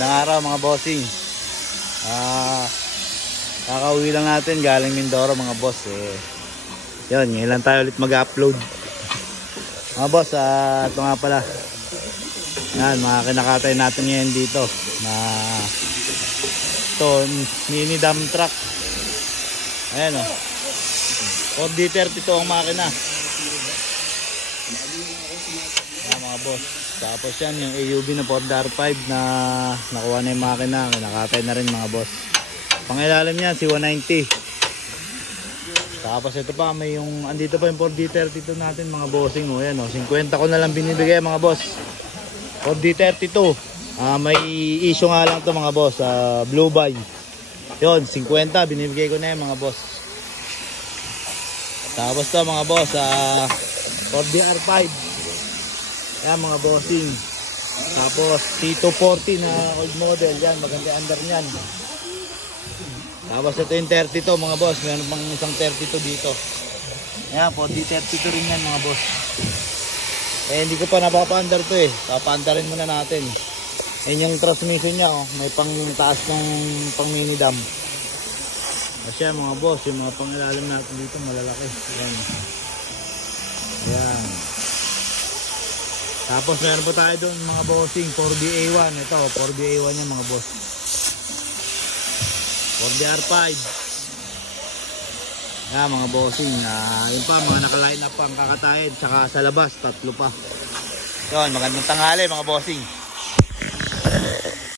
Magandang araw mga bossing. Kakauwi lang natin galing Mindoro mga boss. Yun, ngayon lang tayo ulit mag-upload. Mga boss, ito nga pala. Yan, mga kinakatay natin ngayon dito. Ito, mini dump truck. Ayan o. 4D32 ang makina. Ayan mga boss. Tapos yan, yung AUV na 4DR5 na nakuha na yung makina. Kinakatay na rin mga boss. Pangilalim yan, si 190. Tapos ito pa, may yung, andito pa yung 4D32 natin mga bossing. O yan o, 50 ko na lang binibigay mga boss. 4D32. May issue nga lang to mga boss, blue buy. Yun, 50 binibigay ko na yan mga boss. Tapos to mga boss, 4DR5. Yan mga bossing. Tapos T240 na old model. Yan, maganda under niyan. Tapos ito yung 32 mga boss. Meron pang isang 32 dito. Yan, 4D32 rin yan mga boss. Hindi ko pa napapa-under to Papa-underin muna natin. Yan yung transmission niya may pang taas ng pang mini dam. Kasi yan mga boss, yung mga pangilalim natin dito malalaki. Yan. Yan. Tapos meron pa tayo doon mga bossing 4DA1. Ito 4DA1 yan mga boss. 4DR5. Yan mga bossing. Yun pa mga nakaline up pa ang kakatayin. Tsaka sa labas tatlo pa. Yun, magandang tanghali mga bossing.